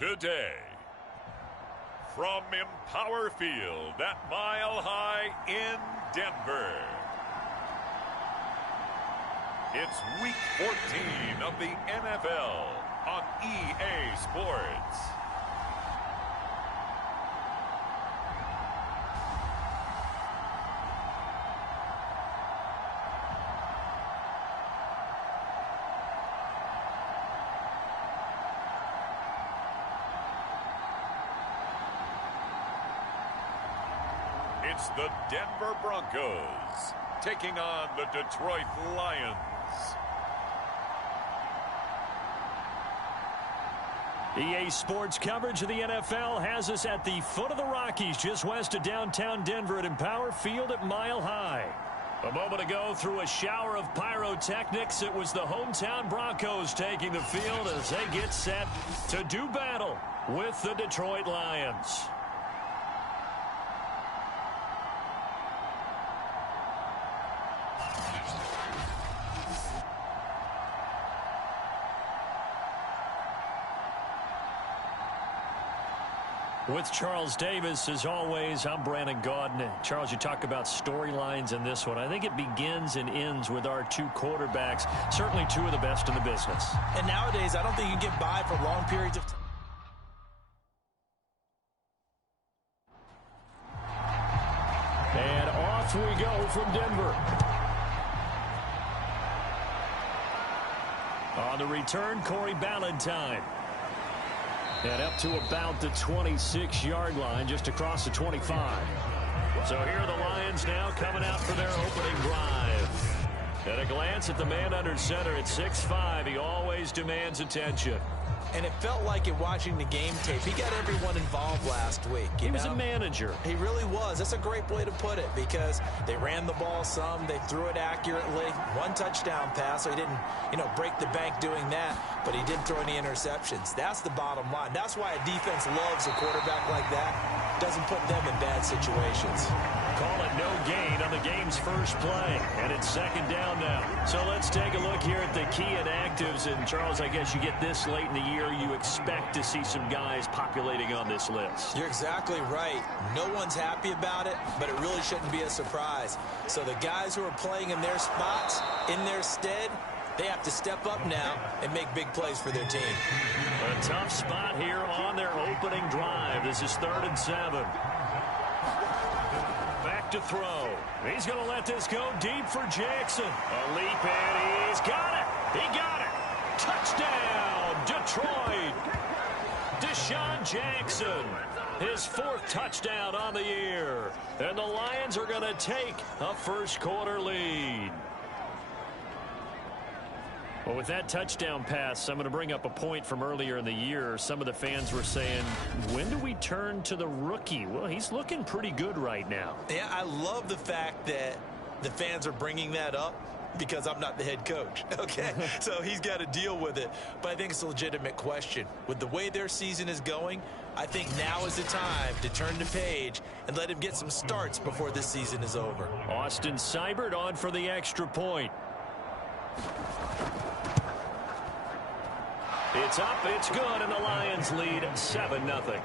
today. From Empower Field at Mile High in Denver, it's Week 14 of the MFL on EA Sports. It's the Denver Broncos taking on the Detroit Lions. EA Sports coverage of the NFL has us at the foot of the Rockies, just west of downtown Denver at Empower Field at Mile High. A moment ago, through a shower of pyrotechnics, it was the hometown Broncos taking the field as they get set to do battle with the Detroit Lions. With Charles Davis, as always, I'm Brandon Gaudin. Charles, you talk about storylines in this one. I think it begins and ends with our two quarterbacks, certainly two of the best in the business. And nowadays, I don't think you can get by for long periods of time. And off we go from Denver. On the return, Corey Ballantyne. And up to about the 26-yard line, just across the 25. So here are the Lions now coming out for their opening drive. At a glance at the man under center at 6'5", he always demands attention. And it felt like it watching the game tape. He got everyone involved last week. He was a manager. He really was. That's a great way to put it because they ran the ball some. They threw it accurately. One touchdown pass, so he didn't, break the bank doing that, but he didn't throw any interceptions. That's the bottom line. That's why a defense loves a quarterback like that. Doesn't put them in bad situations. Call it no gain on the game's first play, and it's second down now. So let's take a look here at the key inactives. And, Charles, I guess you get this late in the year, you expect to see some guys populating on this list. You're exactly right. No one's happy about it, but it really shouldn't be a surprise. So the guys who are playing in their spots, in their stead, they have to step up now and make big plays for their team. A tough spot here on their opening drive. This is 3rd and 7. Back to throw. He's going to let this go deep for Jackson. A leap in. He's got it. He got it. Touchdown, Detroit. Deshaun Jackson, his 4th touchdown on the year. And the Lions are going to take a first-quarter lead. Well, with that touchdown pass, I'm going to bring up a point from earlier in the year. Some of the fans were saying, when do we turn to the rookie? Well, he's looking pretty good right now. Yeah, I love the fact that the fans are bringing that up because I'm not the head coach, okay? So he's got to deal with it. But I think it's a legitimate question. With the way their season is going, I think now is the time to turn the page and let him get some starts before this season is over. Austin Seibert on for the extra point. It's up, it's good, and the Lions lead 7-0.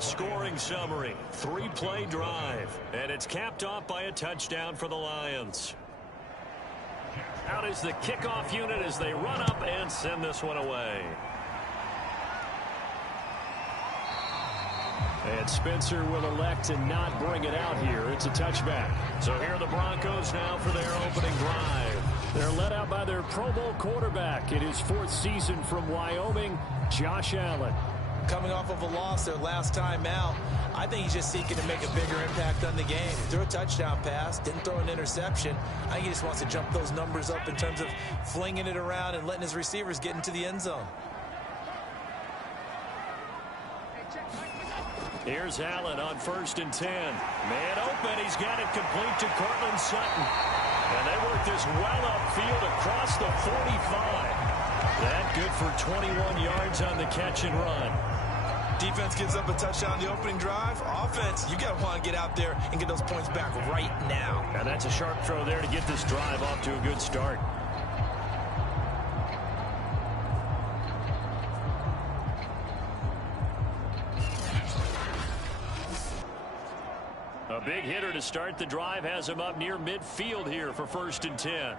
Scoring summary, 3-play drive, and it's capped off by a touchdown for the Lions. Out is the kickoff unit as they run up and send this one away. And Spencer will elect to not bring it out here. It's a touchback. So here are the Broncos now for their opening drive. They're led out by their Pro Bowl quarterback in his 4th season from Wyoming, Josh Allen. Coming off of a loss their last time out, I think he's just seeking to make a bigger impact on the game. He threw a touchdown pass, didn't throw an interception. I think he just wants to jump those numbers up in terms of flinging it around and letting his receivers get into the end zone. Here's Allen on 1st and 10. Man open, he's got it complete to Cortland Sutton. And they work this well upfield across the 45. That good for 21 yards on the catch and run. Defense gives up a touchdown on the opening drive. Offense, you got to want to get out there and get those points back right now. And that's a sharp throw there to get this drive off to a good start. big hitter to start the drive has him up near midfield here for 1st and 10.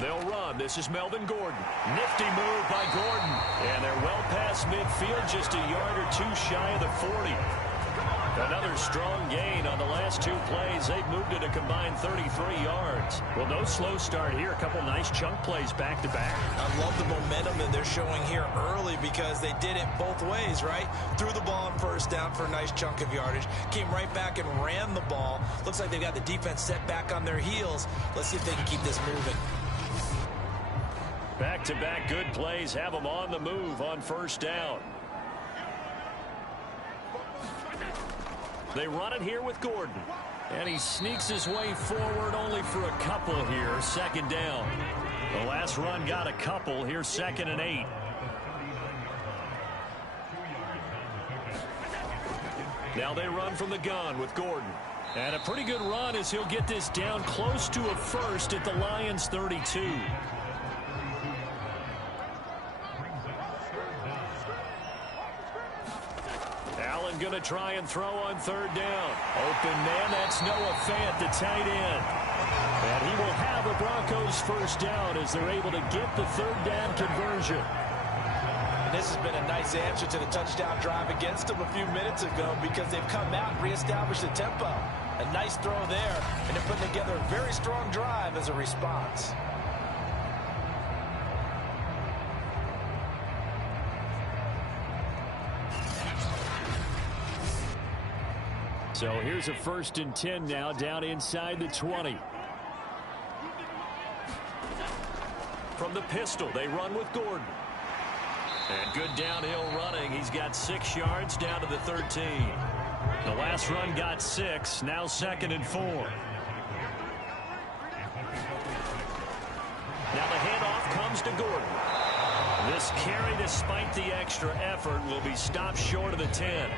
They'll run. This is Melvin Gordon. Nifty move by Gordon. And they're well past midfield, just a yard or two shy of the 40. Another strong gain on the last 2 plays. They've moved it a combined 33 yards. Well, no slow start here. A couple nice chunk plays back to back. I love the momentum that they're showing here early because they did it both ways, right? Threw the ball on 1st down for a nice chunk of yardage. Came right back and ran the ball. Looks like they've got the defense set back on their heels. Let's see if they can keep this moving. Back-to-back good plays have them on the move on 1st down. They run it here with Gordon. And he sneaks his way forward only for a couple here. 2nd down. The last run got a couple. Here's 2nd and 8. Now they run from the gun with Gordon. And a pretty good run as he'll get this down close to a 1st at the Lions 32. Allen going to try and throw on 3rd down. Open man, that's Noah Fant, the tight end. And he will have the Broncos 1st down as they're able to get the 3rd down conversion. And this has been a nice answer to the touchdown drive against them a few minutes ago because they've come out and reestablished the tempo. A nice throw there, and they're putting together a very strong drive as a response. So here's a 1st and 10 now down inside the 20. From the pistol, they run with Gordon. And good downhill running. He's got 6 yards down to the 13. The last run got 6. Now 2nd and 4. Now the handoff comes to Gordon. This carry, despite the extra effort, will be stopped short of the 10.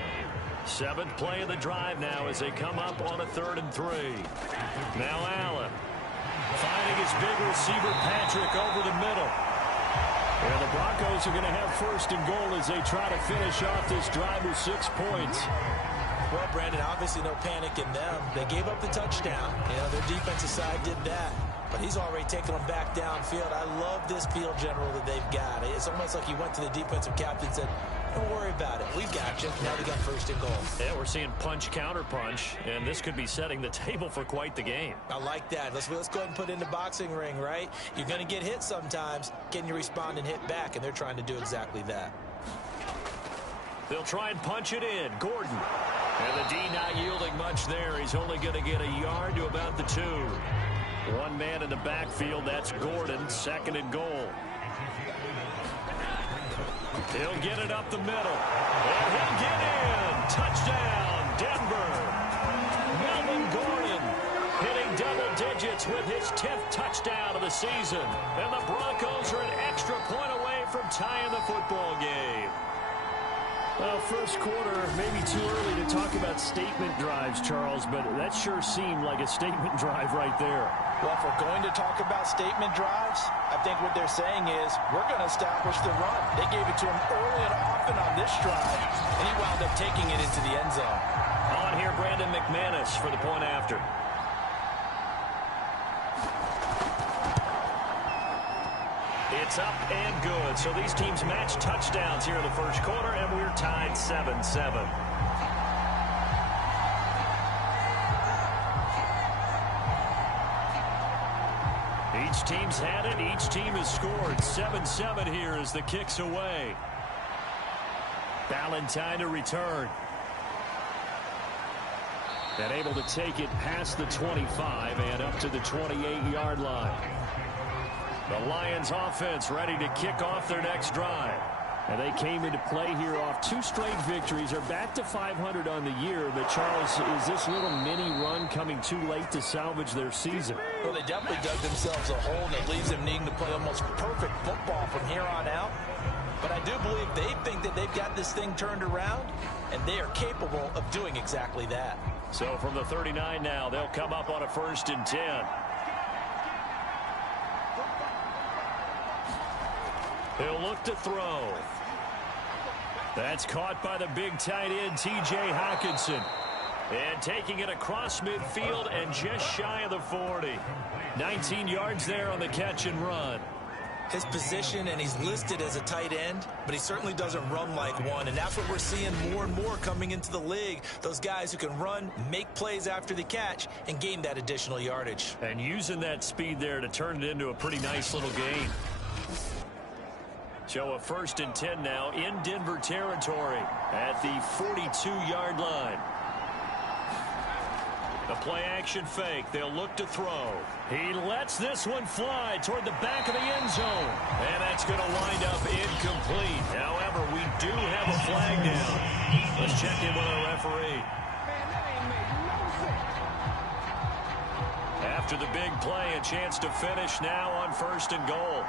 7th play of the drive now as they come up on a 3rd and 3. Now Allen finding his big receiver Patrick over the middle. And the Broncos are going to have 1st and goal as they try to finish off this drive with 6 points. Well, Brandon, obviously no panic in them. They gave up the touchdown. You know, their defensive side did that. But he's already taken them back downfield. I love this field general that they've got. It's almost like he went to the defensive captain and said, don't worry about it. We've got you. Now they got 1st and goal. Yeah, we're seeing punch, counter punch, and this could be setting the table for quite the game. I like that. Let's go ahead and put it in the boxing ring, right? You're going to get hit sometimes. Can you respond and hit back? And they're trying to do exactly that. They'll try and punch it in. Gordon. And the D not yielding much there. He's only going to get a yard to about the 2. One man in the backfield. That's Gordon. 2nd and goal. He'll get it up the middle. And he'll get in. Touchdown, Denver. Melvin Gordon hitting double digits with his 10th touchdown of the season. And the Broncos are an extra point away from tying the football game. Well, 1st quarter, maybe too early to talk about statement drives, Charles, but that sure seemed like a statement drive right there. Well, if we're going to talk about statement drives, I think what they're saying is we're going to establish the run. They gave it to him early and often on this drive, and he wound up taking it into the end zone. On here, Brandon McManus for the point after. It's up and good. So these teams match touchdowns here in the 1st quarter, and we're tied 7-7. Each team's had it. Each team has scored. 7-7 here as the kick's away. Ballantyne to return. And able to take it past the 25 and up to the 28-yard line. The Lions offense ready to kick off their next drive. And they came into play here off 2 straight victories. They're back to 500 on the year. But, Charles, is this little mini run coming too late to salvage their season? Well, they definitely dug themselves a hole that leaves them needing to play almost perfect football from here on out. But I do believe they think that they've got this thing turned around, and they are capable of doing exactly that. So from the 39 now, they'll come up on a 1st and 10. He'll look to throw. That's caught by the big tight end, T.J. Hockenson. And taking it across midfield and just shy of the 40. 19 yards there on the catch and run. His position, and he's listed as a tight end, but he certainly doesn't run like one, and that's what we're seeing more and more coming into the league. Those guys who can run, make plays after the catch, and gain that additional yardage. And using that speed there to turn it into a pretty nice little gain. So a 1st and 10 now in Denver territory at the 42-yard line. The play-action fake. They'll look to throw. He lets this one fly toward the back of the end zone. And that's going to wind up incomplete. However, we do have a flag down. Let's check in with our referee. After the big play, a chance to finish now on 1st and goal.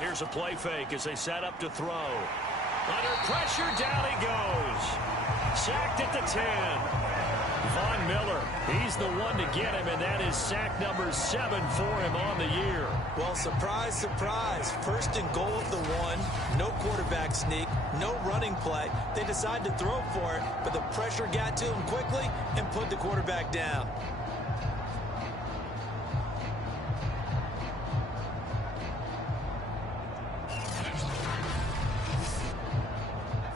Here's a play fake as they set up to throw. Under pressure, down he goes. Sacked at the 10. Von Miller, he's the one to get him, and that is sack number 7 for him on the year. Well, surprise, surprise. 1st and goal at the 1. No quarterback sneak, no running play. They decide to throw for it, but the pressure got to him quickly and put the quarterback down.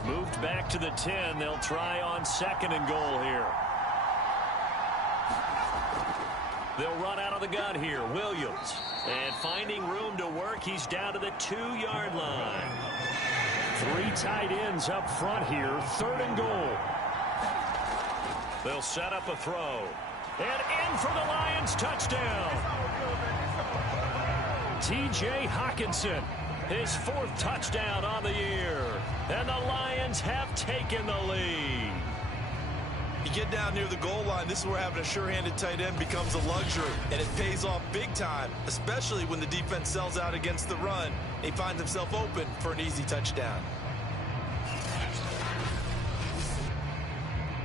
Moved back to the 10. They'll try on 2nd and goal here. They'll run out of the gun here. Williams. And finding room to work, he's down to the 2-yard line. 3 tight ends up front here. 3rd and goal. They'll set up a throw. And in for the Lions touchdown. T.J. Hockenson. His 4th touchdown on the year. And the Lions have taken the lead. You get down near the goal line, this is where having a sure-handed tight end becomes a luxury. And it pays off big time, especially when the defense sells out against the run. He finds himself open for an easy touchdown.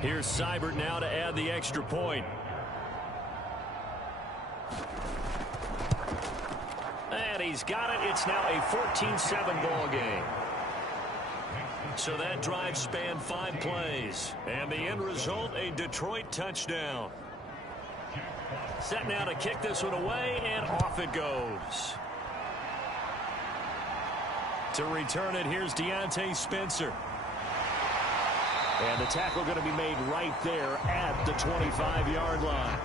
Here's Seibert now to add the extra point. And he's got it. It's now a 14-7 ball game. So that drive spanned 5 plays. And the end result, a Detroit touchdown. Set now to kick this one away, and off it goes. To return it, here's Deontay Spencer. And the tackle going to be made right there at the 25-yard line.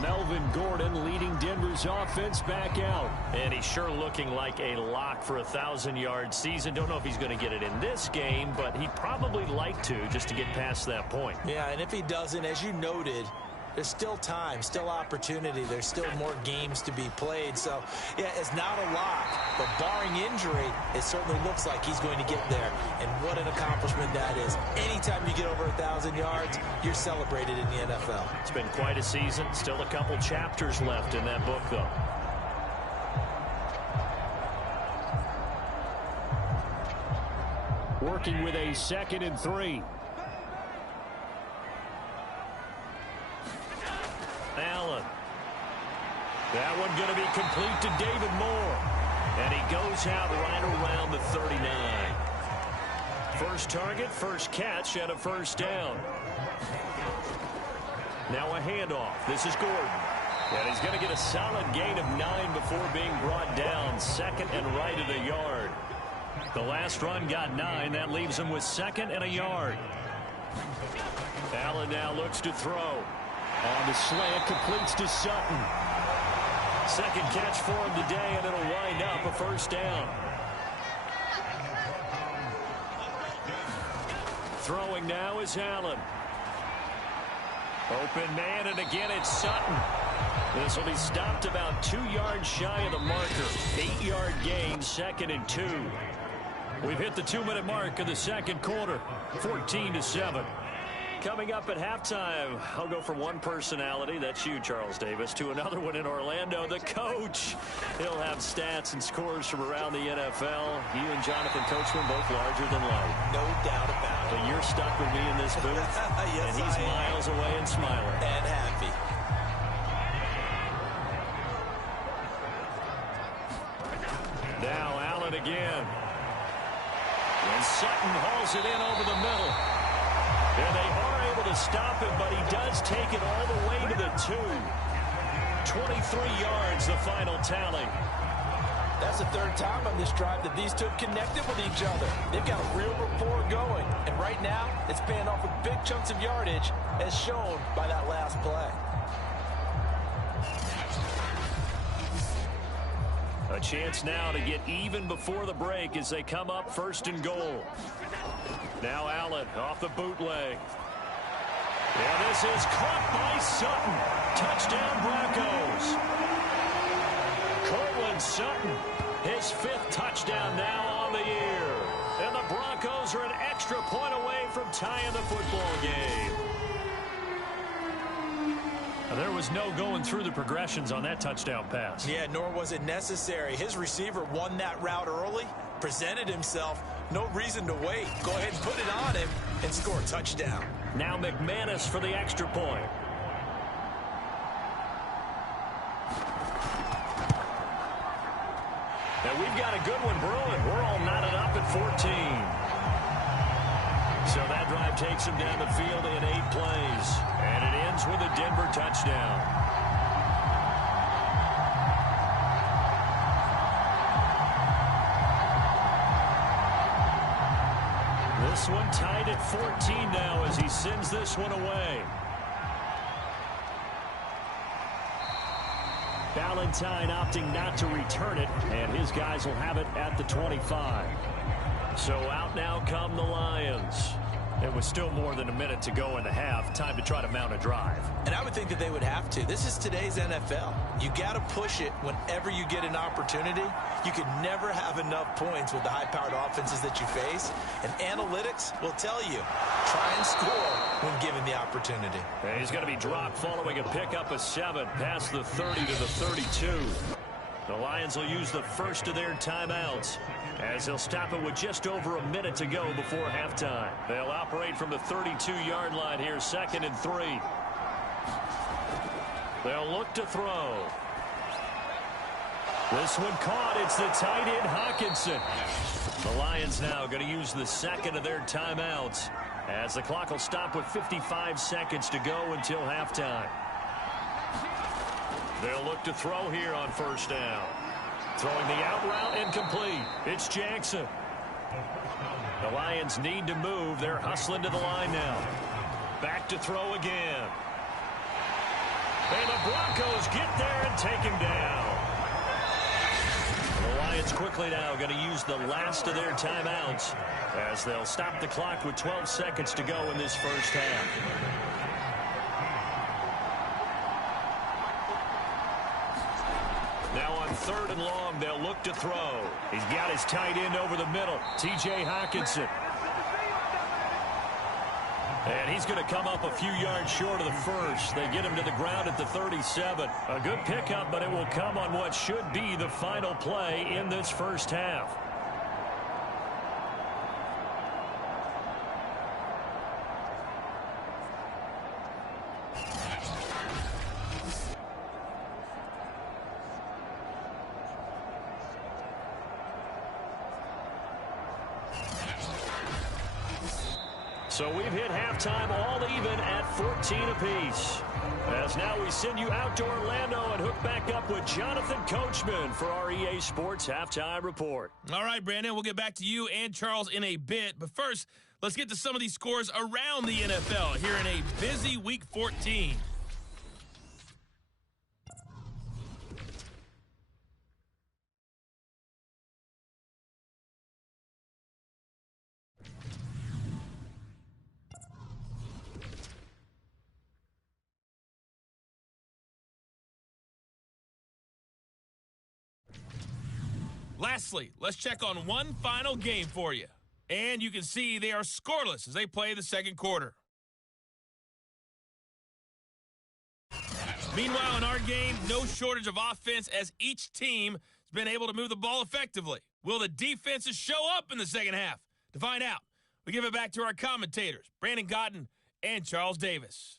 Melvin Gordon leading Denver's offense back out. And he's sure looking like a lock for a 1,000-yard season. Don't know if he's going to get it in this game, but he'd probably like to just to get past that point. Yeah, and if he doesn't, as you noted, there's still time, still opportunity. There's still more games to be played. So, yeah, it's not a lock. But barring injury, it certainly looks like he's going to get there. And what an accomplishment that is. Anytime you get over 1,000 yards, you're celebrated in the NFL. It's been quite a season. Still a couple chapters left in that book, though. Working with a 2nd and 3. Allen. That one going to be complete to David Moore. And he goes out right around the 39. First target, first catch, and a 1st down. Now a handoff. This is Gordon. And he's going to get a solid gain of 9 before being brought down. 2nd and right of the yard. The last run got 9. That leaves him with 2nd and a yard. Allen now looks to throw. On the slant, completes to Sutton. 2nd catch for him today, and it'll wind up a 1st down. Throwing now is Allen. Open man, and again it's Sutton. This will be stopped about 2 yards shy of the marker. 8-yard gain, 2nd and 2. We've hit the 2-minute mark of the 2nd quarter. 14-7. Coming up at halftime, I'll go from one personality, that's you, Charles Davis, to another one in Orlando, the coach. He'll have stats and scores from around the NFL. You and Jonathan Coachman both larger than life. No doubt about it. But you're stuck with me in this booth, yes, and he's miles away and smiling. And happy. Now Allen again. And Sutton hauls it in over the middle. And they are able to stop him, but he does take it all the way to the 2. 23 yards, the final tally. That's the third time on this drive that these two have connected with each other. They've got a real rapport going. And right now, it's paying off with big chunks of yardage, as shown by that last play. A chance now to get even before the break as they come up 1st and goal. Now Allen off the bootleg. Yeah, this is caught by Sutton. Touchdown Broncos. Cortland Sutton, his 5th touchdown now on the year. And the Broncos are an extra point away from tying the football game. There was no going through the progressions on that touchdown pass. Yeah, nor was it necessary. His receiver won that route early, presented himself. No reason to wait. Go ahead and put it on him and score a touchdown. Now McManus for the extra point. And we've got a good one brewing. We're all knotted up at 14. So that drive takes him down the field in 8 plays. And it ends with a Denver touchdown. This one tied at 14 now as he sends this one away. Valentine opting not to return it, and his guys will have it at the 25. So out now come the Lions. It was still more than a minute to go in the half. Time to try to mount a drive. And I would think that they would have to. This is today's NFL. You got to push it whenever you get an opportunity. You can never have enough points with the high-powered offenses that you face. And analytics will tell you, try and score when given the opportunity. And he's going to be dropped following a pickup of 7 past the 30 to the 32. The Lions will use the first of their timeouts as they'll stop it with just over a minute to go before halftime. They'll operate from the 32-yard line here, 2nd and 3. They'll look to throw. This one caught. It's the tight end Hawkinson. The Lions now going to use the 2nd of their timeouts as the clock will stop with 55 seconds to go until halftime. They'll look to throw here on 1st down. Throwing the out route incomplete. It's Jackson. The Lions need to move. They're hustling to the line now. Back to throw again. And the Broncos get there and take him down. The Lions quickly now going to use the last of their timeouts as they'll stop the clock with 12 seconds to go in this first half. Now on 3rd and long, they'll look to throw. He's got his tight end over the middle, T.J. Hawkinson. And he's going to come up a few yards short of the first. They get him to the ground at the 37. A good pickup, but it will come on what should be the final play in this first half. So we've hit halftime all even at 14 apiece. As now we send you out to Orlando and hook back up with Jonathan Coachman for our EA Sports Halftime Report. All right, Brandon, we'll get back to you and Charles in a bit. But first, let's get to some of these scores around the NFL here in a busy Week 14. Lastly, let's check on one final game for you. And you can see they are scoreless as they play the second quarter. Meanwhile, in our game, no shortage of offense as each team has been able to move the ball effectively. Will the defenses show up in the second half? To find out, we give it back to our commentators, Brandon Cotton and Charles Davis.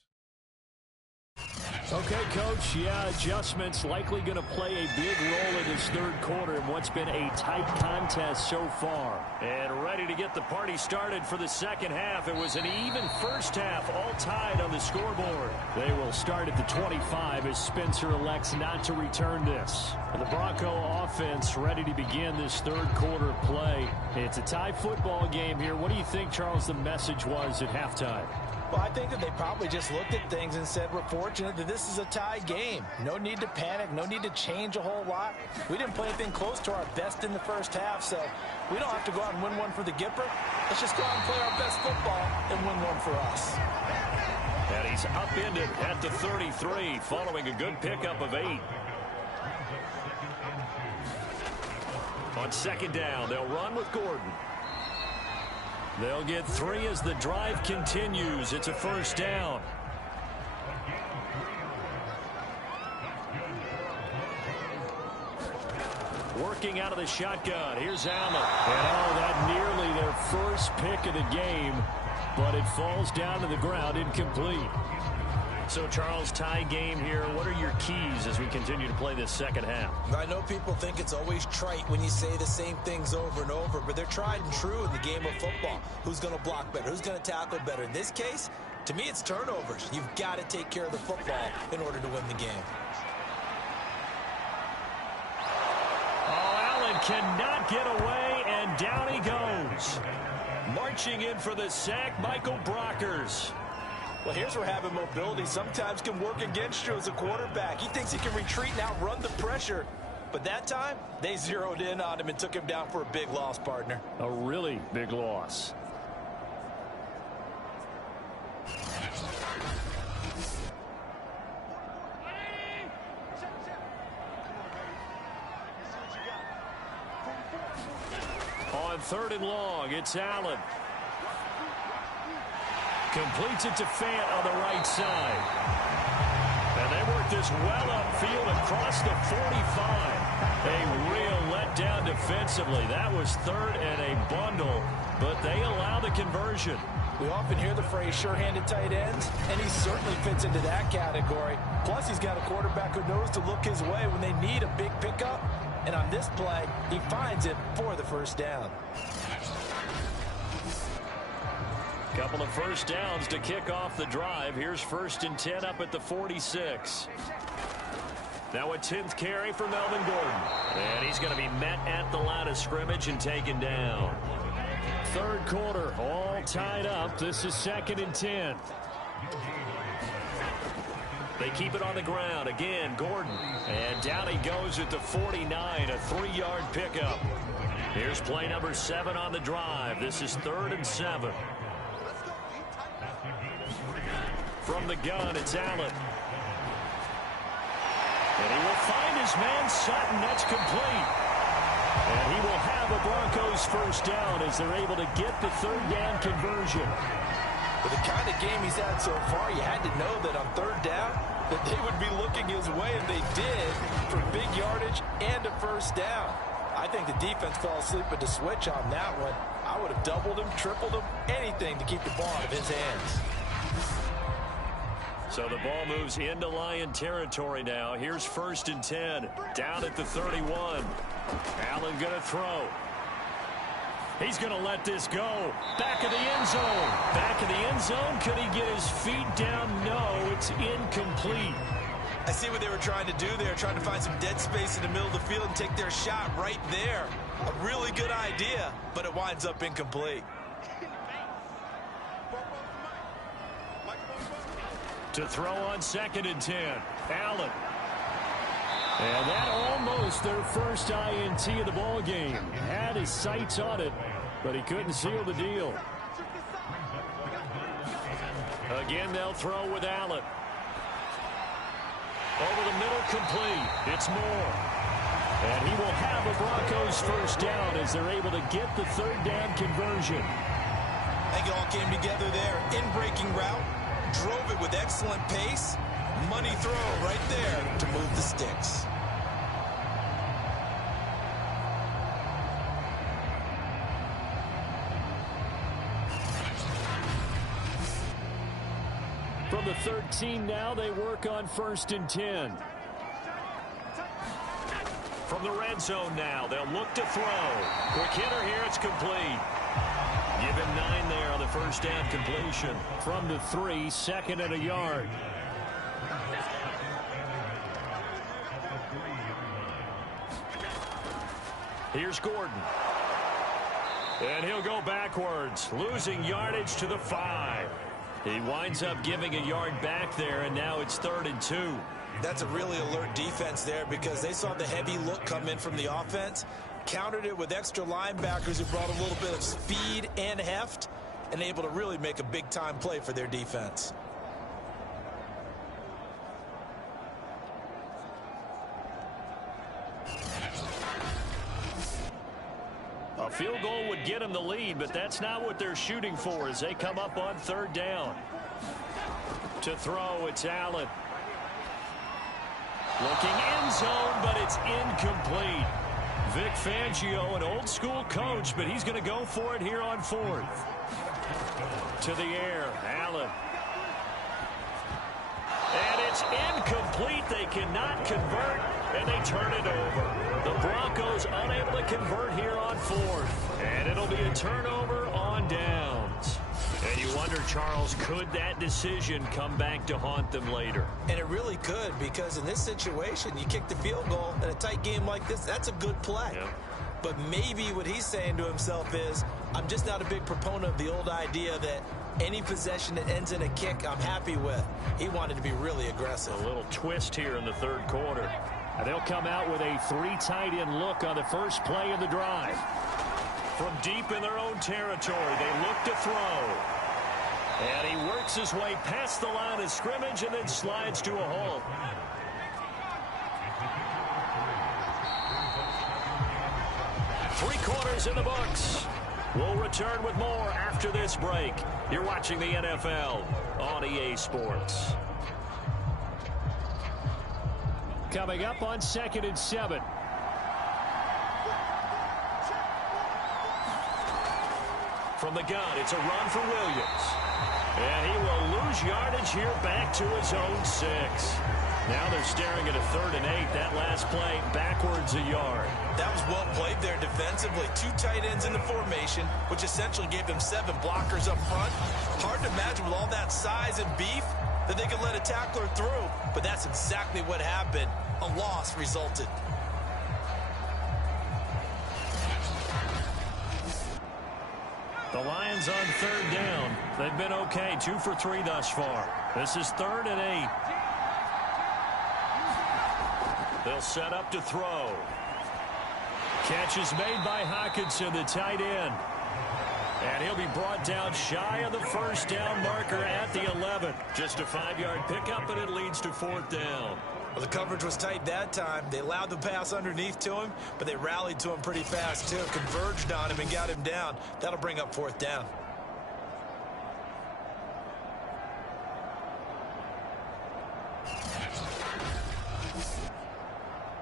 Okay, Coach. Yeah, adjustments likely going to play a big role in this third quarter in what's been a tight contest so far. And ready to get the party started for the second half. It was an even first half, all tied on the scoreboard. They will start at the 25 as Spencer elects not to return this. The Bronco offense ready to begin this third quarter play. It's a tie football game here. What do you think, Charles, the message was at halftime? Well, I think that they probably just looked at things and said, we're fortunate that this is a tie game. No need to panic. No need to change a whole lot. We didn't play anything close to our best in the first half, so we don't have to go out and win one for the Gipper. Let's just go out and play our best football and win one for us. And he's upended at the 33 following a good pickup of 8. On second down, they'll run with Gordon. They'll get 3 as the drive continues. It's a first down. Working out of the shotgun. Here's Allen. And that nearly their first pick of the game, but it falls down to the ground incomplete. So, Charles, tie game here. What are your keys as we continue to play this second half? I know people think it's always trite when you say the same things over and over, but they're tried and true in the game of football. Who's going to block better? Who's going to tackle better? In this case, to me, it's turnovers. You've got to take care of the football in order to win the game. Oh, Allen cannot get away, and down he goes. Marching in for the sack, Michael Brockers. Well, here's where having mobility sometimes can work against you as a quarterback. He thinks he can retreat and outrun the pressure. But that time, they zeroed in on him and took him down for a big loss, partner. A really big loss. On third and long, it's Allen. Completes it to Fant on the right side. And they work this well upfield across the 45. A real letdown defensively. That was third and a bundle, but they allow the conversion. We often hear the phrase sure-handed tight ends, and he certainly fits into that category. Plus, he's got a quarterback who knows to look his way when they need a big pickup. And on this play, he finds it for the first down. Couple of first downs to kick off the drive. Here's 1st and 10 up at the 46. Now a 10th carry for Melvin Gordon. And he's going to be met at the line of scrimmage and taken down. Third quarter, all tied up. This is 2nd and 10. They keep it on the ground. Again, Gordon. And down he goes at the 49, a 3-yard pickup. Here's play number 7 on the drive. This is 3rd and 7. From the gun, it's Allen. And he will find his man, Sutton. That's complete. And he will have a Broncos first down as they're able to get the third down conversion. With the kind of game he's had so far, you had to know that on third down that they would be looking his way, and they did, for big yardage and a first down. I think the defense fell asleep at the switch on that one. I would have doubled him, tripled him, anything to keep the ball out of his hands. So the ball moves into Lion territory now. Here's 1st and 10. Down at the 31. Allen going to throw. He's going to let this go. Back of the end zone. Back of the end zone. Could he get his feet down? No, it's incomplete. I see what they were trying to do there, trying to find some dead space in the middle of the field and take their shot right there. A really good idea, but it winds up incomplete. To throw on 2nd and 10. Allen. And that almost their first INT of the ball game. Had his sights on it, but he couldn't seal the deal. Again, they'll throw with Allen. Over the middle, complete. It's Moore. And he will have a Broncos first down as they're able to get the third down conversion. I think it all came together there. In-breaking route. Drove it with excellent pace. Money throw right there to move the sticks. From the 13 now, they work on 1st and 10. From the red zone now, they'll look to throw. Quick hitter here, it's complete. Give him 9 there on the first down completion. From the 3, 2nd and a yard. Here's Gordon. And he'll go backwards, losing yardage to the 5. He winds up giving a yard back there, and now it's 3rd and 2. That's a really alert defense there because they saw the heavy look come in from the offense, countered it with extra linebackers who brought a little bit of speed and heft, and able to really make a big-time play for their defense. A field goal would get them the lead, but that's not what they're shooting for as they come up on 3rd down. To throw, it's Allen. Looking end zone, but it's incomplete. Vic Fangio, an old-school coach, but he's going to go for it here on 4th. To the air, Allen. And it's incomplete. They cannot convert, and they turn it over. The Broncos unable to convert here on 4th. And it'll be a turnover on downs. And you wonder, Charles, could that decision come back to haunt them later? And it really could, because in this situation, you kick the field goal in a tight game like this, that's a good play. Yeah. But maybe what he's saying to himself is, I'm just not a big proponent of the old idea that any possession that ends in a kick I'm happy with. He wanted to be really aggressive. A little twist here in the 3rd quarter. And they'll come out with a 3 tight end look on the first play of the drive. From deep in their own territory, they look to throw. And he works his way past the line of scrimmage and then slides to a halt. Three quarters in the books. We'll return with more after this break. You're watching the NFL on EA Sports. Coming up on 2nd and 7. From the gun, it's a run for Williams. And he will lose yardage here back to his own 6. Now they're staring at a 3rd and 8. That last play backwards a yard. That was well played there defensively. 2 tight ends in the formation, which essentially gave them 7 blockers up front. Hard to imagine with all that size and beef that they could let a tackler through. But that's exactly what happened. A loss resulted. The Lions on 3rd down. They've been okay. 2 for 3 thus far. This is 3rd and 8. They'll set up to throw. Catch is made by Hockenson, the tight end. And he'll be brought down shy of the first down marker at the 11. Just a 5-yard pickup, and it leads to 4th down. Well, the coverage was tight that time. They allowed the pass underneath to him, but they rallied to him pretty fast, too. Converged on him and got him down. That'll bring up 4th down.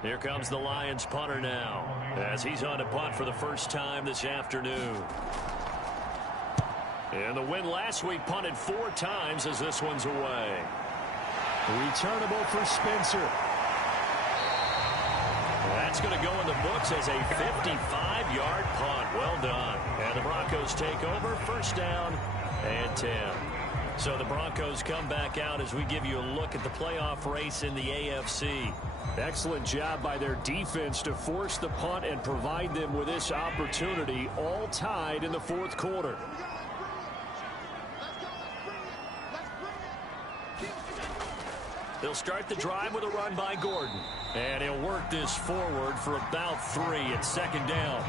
Here comes the Lions punter now, as he's on to punt for the first time this afternoon. And the win last week punted 4 times as this one's away. Returnable for Spencer. That's going to go in the books as a 55-yard punt. Well done. And the Broncos take over, first down and 10. So the Broncos come back out as we give you a look at the playoff race in the AFC. Excellent job by their defense to force the punt and provide them with this opportunity, all tied in the 4th quarter. They'll start the drive with a run by Gordon. And he'll work this forward for about 3 at 2nd down.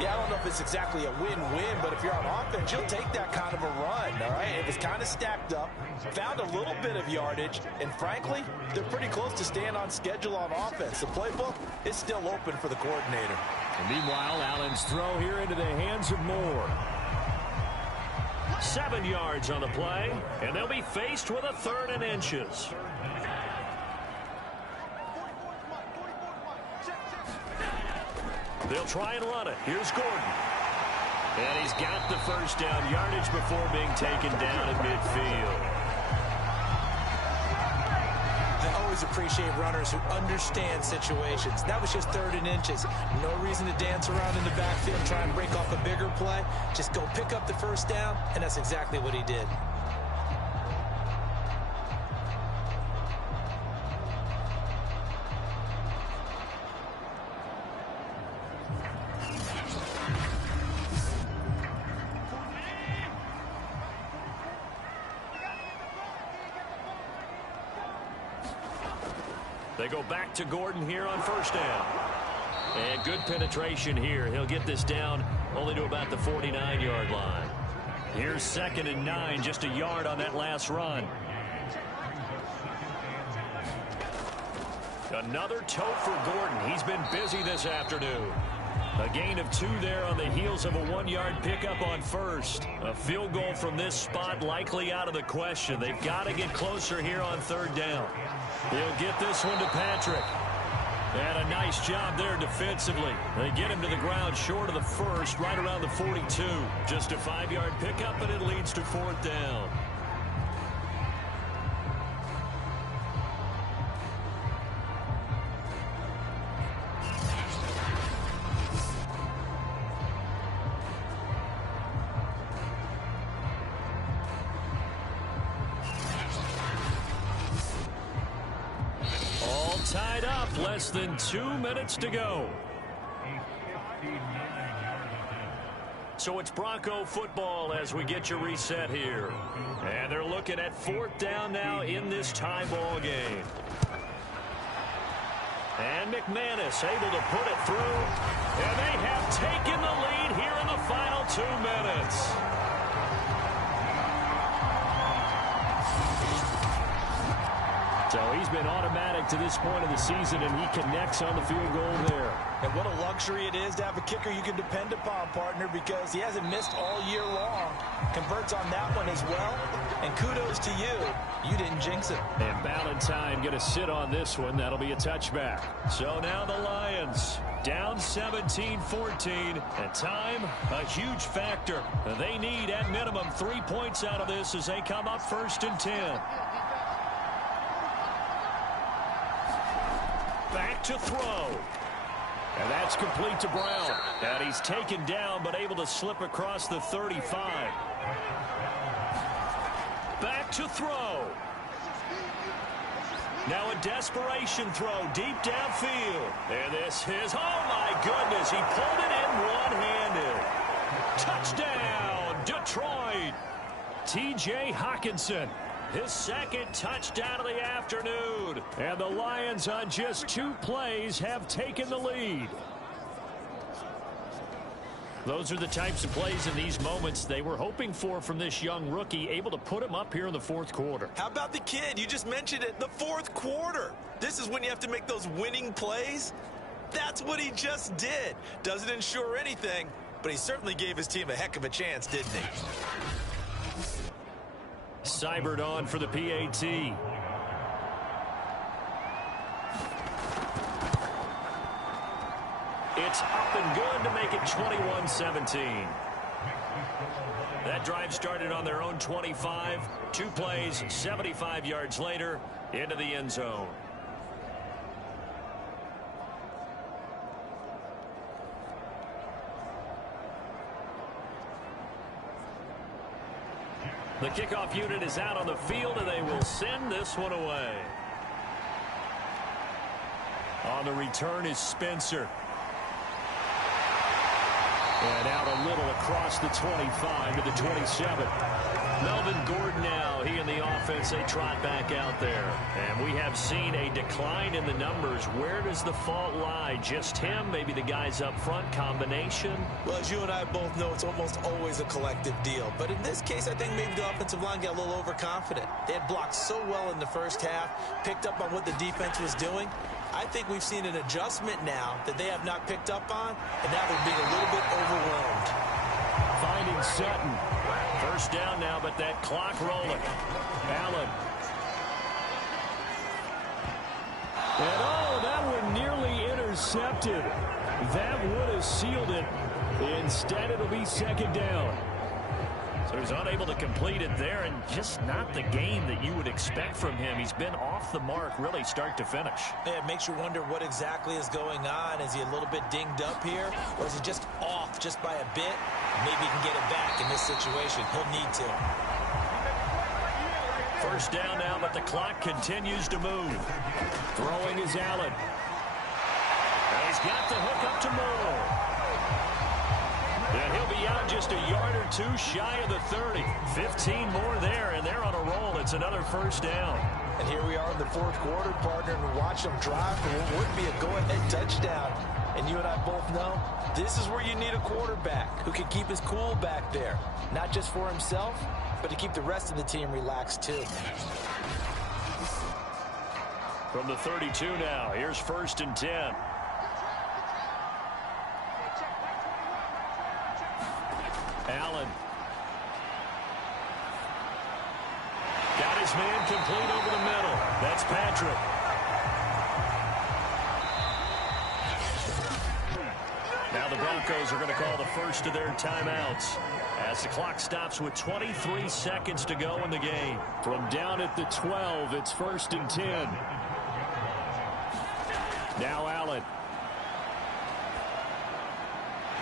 Yeah, I don't know if it's exactly a win-win, but if you're on offense, you'll take that kind of a run, all right? It was kind of stacked up, found a little bit of yardage, and frankly, they're pretty close to staying on schedule on offense. The playbook is still open for the coordinator. And meanwhile, Allen's throw here into the hands of Moore. 7 yards on the play, and they'll be faced with a 3rd and inches. They'll try and run it. Here's Gordon. And he's got the first down yardage before being taken down at midfield. always appreciate runners who understand situations. That was just 3rd and inches. No reason to dance around in the backfield and try and break off a bigger play. Just go pick up the first down, and that's exactly what he did. They go back to Gordon here on 1st down. And good penetration here. He'll get this down only to about the 49-yard line. Here's 2nd and 9, just a yard on that last run. Another tote for Gordon. He's been busy this afternoon. A gain of 2 there on the heels of a 1-yard pickup on 1st. A field goal from this spot likely out of the question. They've got to get closer here on 3rd down. He'll get this one to Patrick. And a nice job there defensively. They get him to the ground short of the 1st, right around the 42. Just a 5-yard pickup, and it leads to 4th down. Tied up, less than 2 minutes to go. So it's Bronco football as we get you reset here. And they're looking at 4th down now in this tie ball game. And McManus able to put it through. And they have taken the lead here in the final 2 minutes. So he's been automatic to this point of the season, and he connects on the field goal there. And what a luxury it is to have a kicker you can depend upon, partner, because he hasn't missed all year long. Converts on that one as well. And kudos to you. You didn't jinx it. And Ballantyne going to sit on this one. That'll be a touchback. So now the Lions down 17-14. And time, a huge factor. They need at minimum 3 points out of this as they come up 1st and 10. Back to throw. And that's complete to Brown. And he's taken down but able to slip across the 35. Back to throw. Now a desperation throw deep downfield. And this is, oh my goodness, he pulled it in one-handed. Touchdown, Detroit. T.J. Hockenson. His 2nd touchdown of the afternoon. And the Lions on just 2 plays have taken the lead. Those are the types of plays in these moments they were hoping for from this young rookie, able to put him up here in the 4th quarter. How about the kid? You just mentioned it, the 4th quarter. This is when you have to make those winning plays. That's what he just did. Doesn't ensure anything, but he certainly gave his team a heck of a chance, didn't he? Seibert on for the PAT. It's up and good to make it 21-17. That drive started on their own 25. 2 plays, 75 yards later, into the end zone. The kickoff unit is out on the field, and they will send this one away. On the return is Spencer. And out a little across the 25 to the 27. Melvin Gordon now, he and the offense, they trot back out there. And we have seen a decline in the numbers. Where does the fault lie? Just him? Maybe the guys up front? Combination? Well, as you and I both know, it's almost always a collective deal. But in this case, I think maybe the offensive line got a little overconfident. They had blocked so well in the first half, picked up on what the defense was doing. I think we've seen an adjustment now that they have not picked up on, and now they're being a little bit overwhelmed. Finding Sutton. 1st down now, but that clock rolling. Allen. And oh, that one nearly intercepted. That would have sealed it. Instead, it'll be 2nd down. So Who's unable to complete it there, and just not the game that you would expect from him. He's been off the mark really start to finish. Yeah, it makes you wonder what exactly is going on. Is he a little bit dinged up here, or is he just off just by a bit? Maybe he can get it back in this situation. He'll need to. First down now, but the clock continues to move. Throwing is Allen. And he's got the hook up to Moore. And he'll be out just a yard or two shy of the 30. 15 more there, and they're on a roll. It's another first down. And here we are in the fourth quarter, partner, and watch them drive for what would be a go-ahead touchdown. And you and I both know this is where you need a quarterback who can keep his cool back there, not just for himself, but to keep the rest of the team relaxed too. From the 32 now, here's 1st and 10. Allen. Got his man complete over the middle. That's Patrick. Now the Broncos are going to call the first of their timeouts as the clock stops with 23 seconds to go in the game. From down at the 12, it's 1st and 10. Now Allen.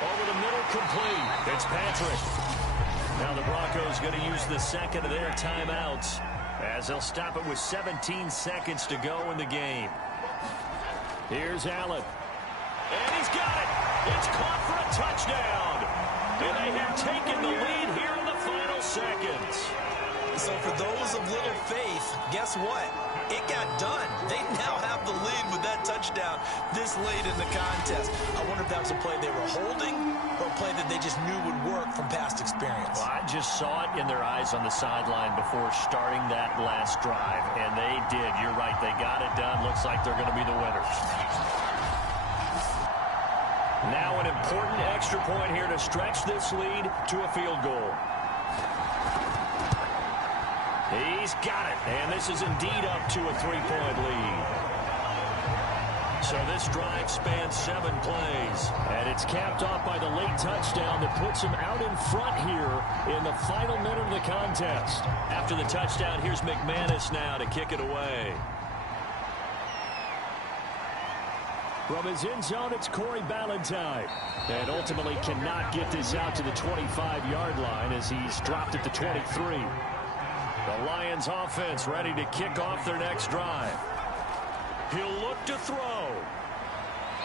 Over the middle, complete. It's Patrick. Now the Broncos going to use the second of their timeouts as they'll stop it with 17 seconds to go in the game. Here's Allen. And he's got it. It's caught for a touchdown. And they have taken the lead here in the final seconds. So for those of little faith, guess what? It got done. They now have the lead with that touchdown this late in the contest. I wonder if that was a play they were holding or a play that they just knew would work from past experience. Well, I just saw it in their eyes on the sideline before starting that last drive, and they did. You're right. They got it done. Looks like they're going to be the winners. Now an important extra point here to stretch this lead to a field goal. He's got it, and this is indeed up to a 3-point lead. So this drive spans 7 plays. And it's capped off by the late touchdown that puts him out in front here in the final minute of the contest. After the touchdown, here's McManus now to kick it away. From his end zone, it's Corey Ballantyne. And ultimately cannot get this out to the 25-yard line as he's dropped at the 23. The Lions offense ready to kick off their next drive. He'll look to throw.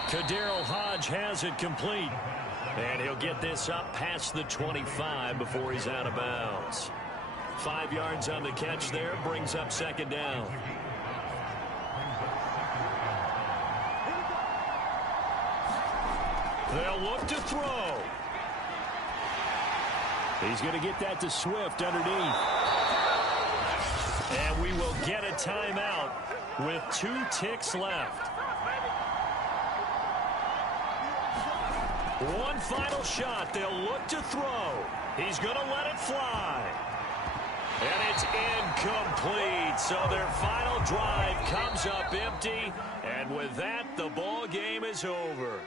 Kaderil Hodge has it complete. And he'll get this up past the 25 before he's out of bounds. 5 yards on the catch there, brings up 2nd down. They'll look to throw. He's going to get that to Swift underneath. And we will get a timeout with 2 ticks left. One final shot. They'll look to throw. He's going to let it fly. And it's incomplete. So their final drive comes up empty. And with that, the ball game is over.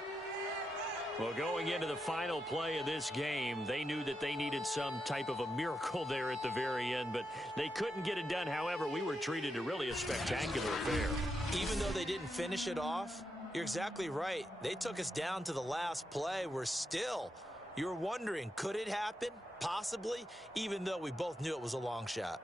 Well, going into the final play of this game, they knew that they needed some type of a miracle there at the very end, but they couldn't get it done. However, we were treated to really a spectacular affair. Even though they didn't finish it off, you're exactly right. They took us down to the last play. We're still, you're wondering, could it happen? Possibly, even though we both knew it was a long shot.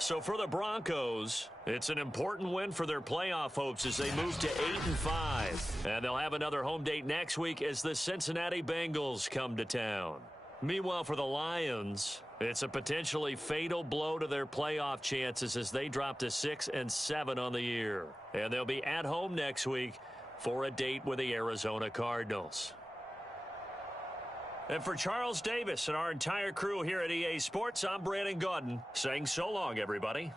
So for the Broncos, it's an important win for their playoff hopes as they move to 8-5. And they'll have another home date next week as the Cincinnati Bengals come to town. Meanwhile, for the Lions, it's a potentially fatal blow to their playoff chances as they drop to 6-7 on the year. And they'll be at home next week for a date with the Arizona Cardinals. And for Charles Davis and our entire crew here at EA Sports, I'm Brandon Gaudin saying so long, everybody.